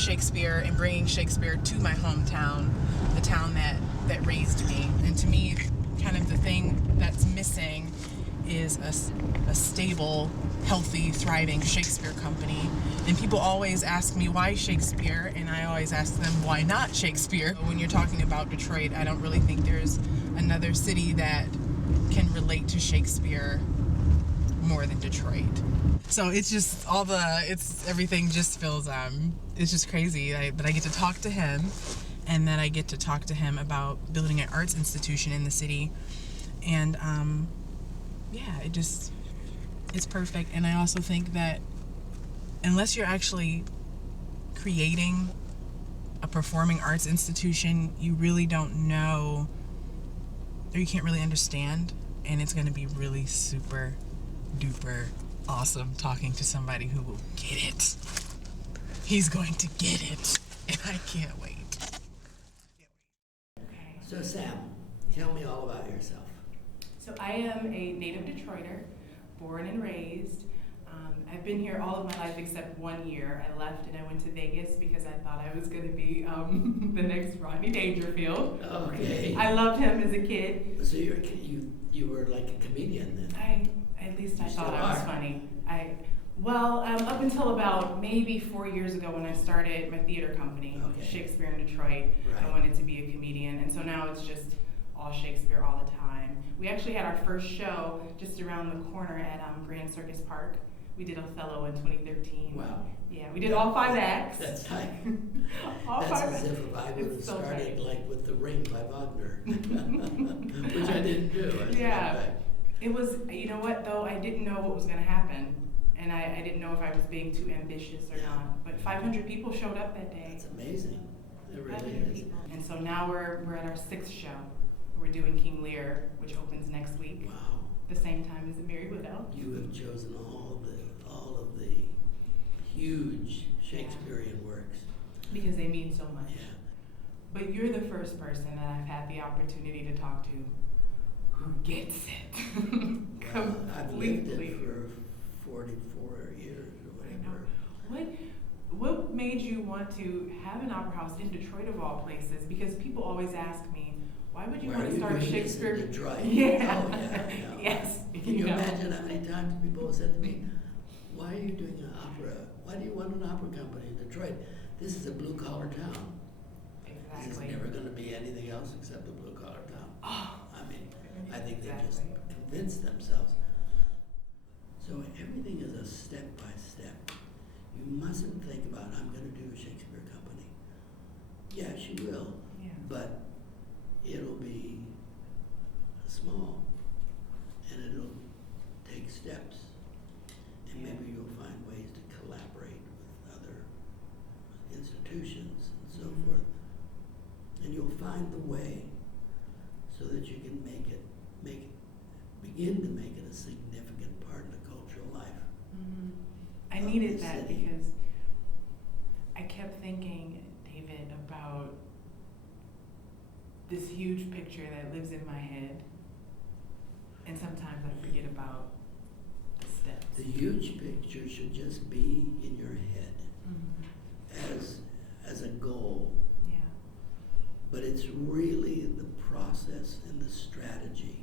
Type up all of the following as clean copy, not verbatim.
Shakespeare and bringing Shakespeare to my hometown, the town that raised me. And to me, kind of the thing that's missing is a stable, healthy, thriving Shakespeare company. And people always ask me why Shakespeare, and I always ask them why not Shakespeare. When you're talking about Detroit, I don't really think there's another city that can relate to Shakespeare more than Detroit. So it's just everything just feels, it's just crazy that I get to talk to him, and that I get to talk to him about building an arts institution in the city. And yeah, it's perfect. And I also think that unless you're actually creating a performing arts institution, you really don't know, or you can't really understand. And it's going to be really super duper awesome talking to somebody who will get it. He's going to get it, and I can't wait. So Sam, tell me all about yourself. So I am a native Detroiter, born and raised. I've been here all of my life except 1 year. I left and I went to Vegas because I thought I was going to be the next Rodney Dangerfield. Okay. I loved him as a kid. So you were like a comedian then? I thought I was funny. Up until about maybe 4 years ago when I started my theater company, Okay. Shakespeare in Detroit, Right. I wanted to be a comedian. And so now it's just all Shakespeare all the time. We actually had our first show just around the corner at Grand Circus Park. We did Othello in 2013. Wow. Yeah, we did all 5 acts. That's like, all that's 5 as acts. if I would have It's so started tight. like with The Ring by Wagner, which I didn't do. Yeah. It was, you know what though, I didn't know what was going to happen. And I didn't know if I was being too ambitious or not. But 500 people showed up that day. That's amazing. It really 500 is. people. And so now we're at our 6th show. We're doing King Lear, which opens next week. Wow. The same time as The Merry Widow. You have chosen all of the huge Shakespearean works. Because they mean so much. Yeah. But you're the first person that I've had the opportunity to talk to who gets it. Well, I've lived Completely. it for 44 years or whatever. What made you want to have an opera house in Detroit of all places? Because people always ask me, why would you Why want are to you start a doing this in Shakespeare? Detroit? Yeah. Oh, yeah. Yes. Can you imagine how many times people have said to me, why are you doing an opera? Why do you want an opera company in Detroit? This is a blue-collar town. Exactly. This is never going to be anything else except a blue-collar town. Oh. I mean, I think they Exactly. just convinced themselves. So everything is a step by step. You mustn't think about, I'm going to do a Shakespeare company. Yeah, she will, Yeah. but it'll be small, and it'll take steps, and maybe you'll find ways to collaborate with other institutions and so forth, and you'll find the way so that you can begin to make it a significant part of the cultural life. Mm-hmm. I of needed the that city. because I kept thinking, David, about this huge picture that lives in my head, and sometimes I forget about the steps. The huge picture should just be in your head Mm-hmm. as a goal, Yeah. but it's really the process and the strategy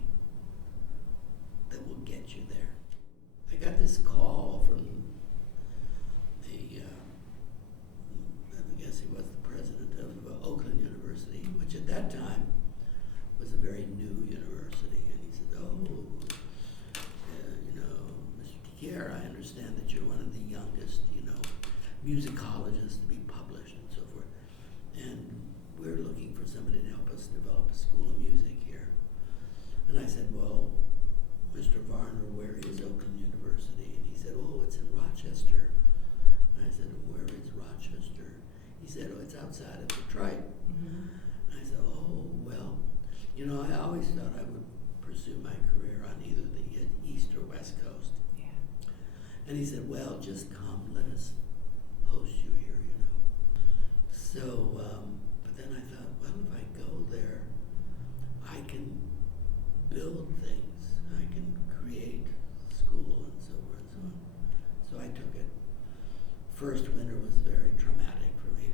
that will get you there. I got this call from I guess he was the president of Oakland University, which at that time was a very new university, and he said, Mr. DiChiera, I understand that you're one of the youngest, musicologists to be published and so forth, and we're looking for somebody to help us develop a school of music here. And I said, well, Mr. Varner, where is Oakland University? And he said, oh, it's in Rochester. And I said, where is Rochester? He said, oh, it's outside of Detroit. Mm-hmm. And I said, oh, well, I always thought I would pursue my career on either the East or West Coast. Yeah. And he said, well, just come, let us host you here, So, but then I thought, well, if I go there, I can build things. I can create school and so forth and so on. So I took it. First winter was very traumatic for me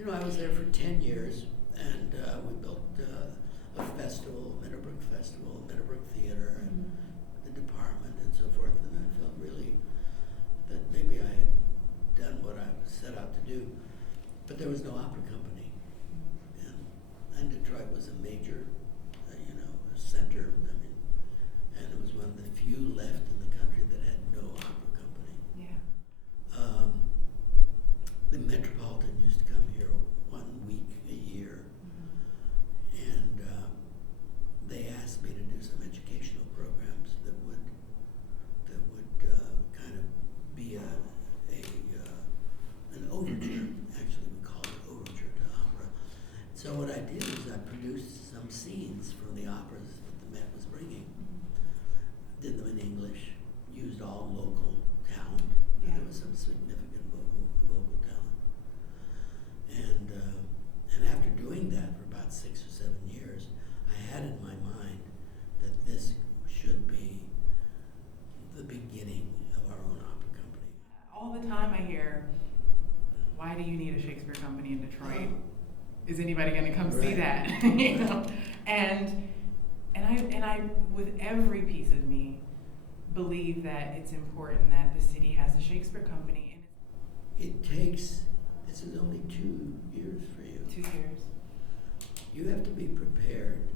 You know, I was there for 10 years, and we built a festival, Meadowbrook Festival, Meadowbrook Theater, and the department, and so forth. And I felt really that maybe I had done what I set out to do, but there was no opera company, and Detroit was a major, center. I mean, and it was one of the few left in the country that had no opera company. Yeah. The Metropolitan used to come here 1 week a year, and they asked me to do some educational programs that would kind of be an overture. Actually, we call it overture to opera. So what I did is I produced some scenes from the operas that the Met was bringing, did them in English, used all local talent. Yeah. There was some significant vocal talent. And after doing that for about 6 or 7 years, I had in my mind that this should be the beginning of our own opera company. All the time I hear, why do you need a Shakespeare company in Detroit? Is anybody going to come see that? You know, and I, with every piece of me, believe that it's important that the city has a Shakespeare company. It takes. This is only 2 years for you. 2 years. You have to be prepared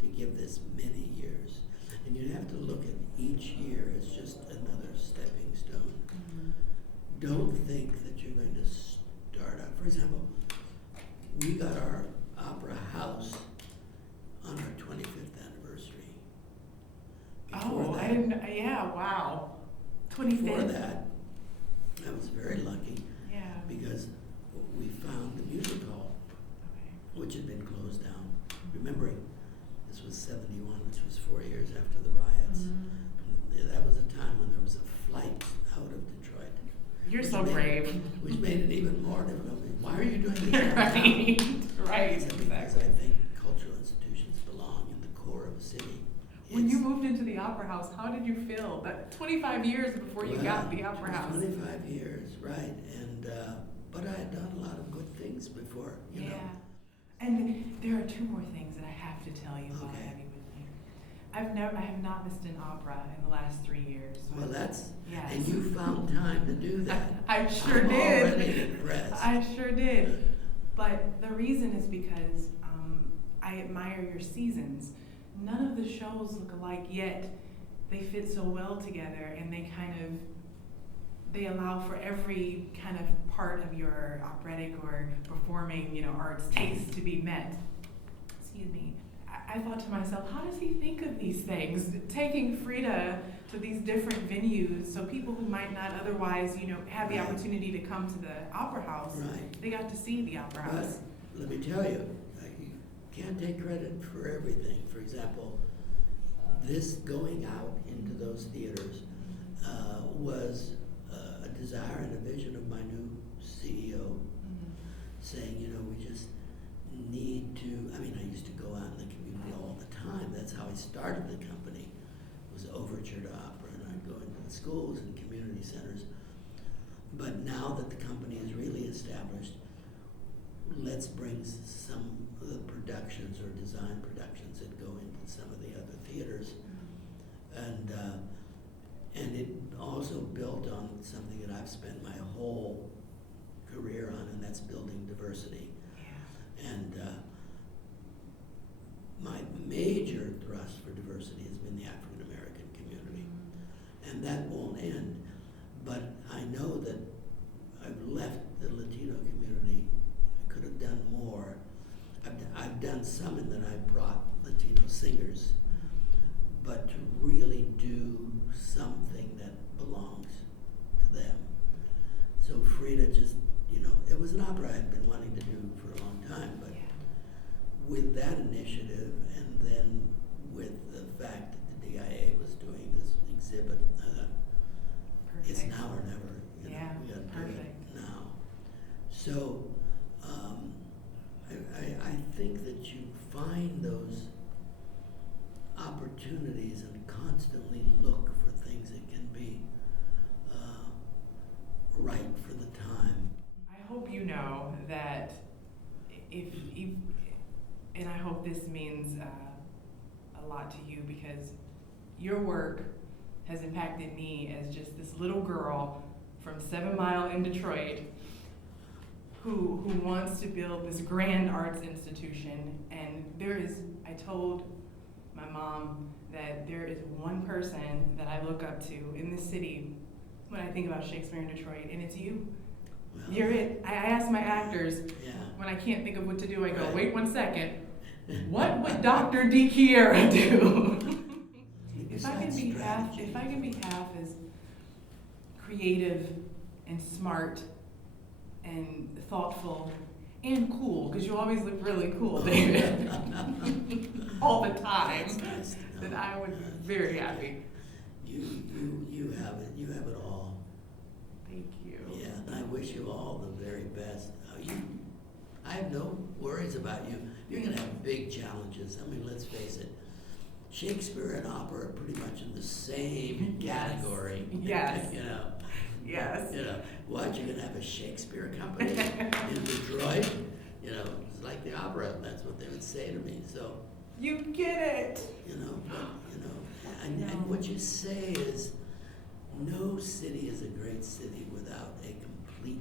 to give this many years, and you have to look at each year as just another stepping stone. Don't think that you're going to start out. For example, we got our opera house on our 25th anniversary. Before I didn't. Yeah, wow. 25th. Before that, I was very lucky. Yeah. Because we found the music hall, which had been closed down. Remembering this was 71, which was 4 years after the riots. That was a time when there was a flight out of Detroit. You're so brave. Which made it even more difficult. Why are you doing this? Right. Because I think cultural institutions belong in the core of a city. When you moved into the Opera House, how did you feel? That 25 years before you got the Opera House. 25 years, right. And but I had done a lot of good things before, you know. And there are 2 more things that I have to tell you while I Okay. have you with me. I have not missed an opera in the last 3 years. Well, that's, yes. and you found time to do that. I sure I'm did. already impressed. I sure did. But the reason is because I admire your seasons. None of the shows look alike, yet they fit so well together, and they allow for every kind of part of your operatic or performing, arts taste to be met. Excuse me. I thought to myself, how does he think of these things? Taking Frida to these different venues, so people who might not otherwise, have the opportunity to come to the Opera House, they got to see the Opera House. But let me tell you, you can't take credit for everything. For example, this going out into those theaters was a desire and a vision of my new CEO, saying, we just need to, I used to go out in the community all the time. That's how I started the company, was overture to opera, and I'd go into the schools and community centers. But now that the company is really established, let's bring some of the productions or design productions that go into some of the other theaters. And it also built on something that I've spent my whole career on, and that's building diversity. And my major thrust for diversity has been the African American community. And that won't end. But I know that I've left the Latino community. I could have done more. I've done some in that I brought Latino singers, but to really do something that belongs to them. So Frida just, it was an opera I had been wanting to do for a long time, but with that initiative, and then with the fact that the DIA was doing this exhibit, I thought, it's now or never. We got to do it now. So I think that you find those opportunities and constantly look for things that can be right for the time. I hope you know that hope this means a lot to you, because your work has impacted me as just this little girl from 7 Mile in Detroit who wants to build this grand arts institution. And I told my mom that there is one person that I look up to in this city when I think about Shakespeare in Detroit, and it's you. Well, You're it. I ask my actors, yeah. when I can't think of what to do, I go, Right. wait 1 second. What would Dr. DiChiera do? If I can be half as creative and smart and thoughtful and cool, because you always look really cool, David, all the time, That's nice to know. then I would be very happy. You have it all. Thank you. Yeah, and I wish you all the very best. I have no worries about you. You're going to have big challenges. I mean, let's face it. Shakespeare and opera are pretty much in the same category. Yes. You know. Yes. You know, what, you're going to have a Shakespeare company in Detroit? You know, it's like the opera. That's what they would say to me. So, You get it. you know, and what you say is, no city is a great city without a complete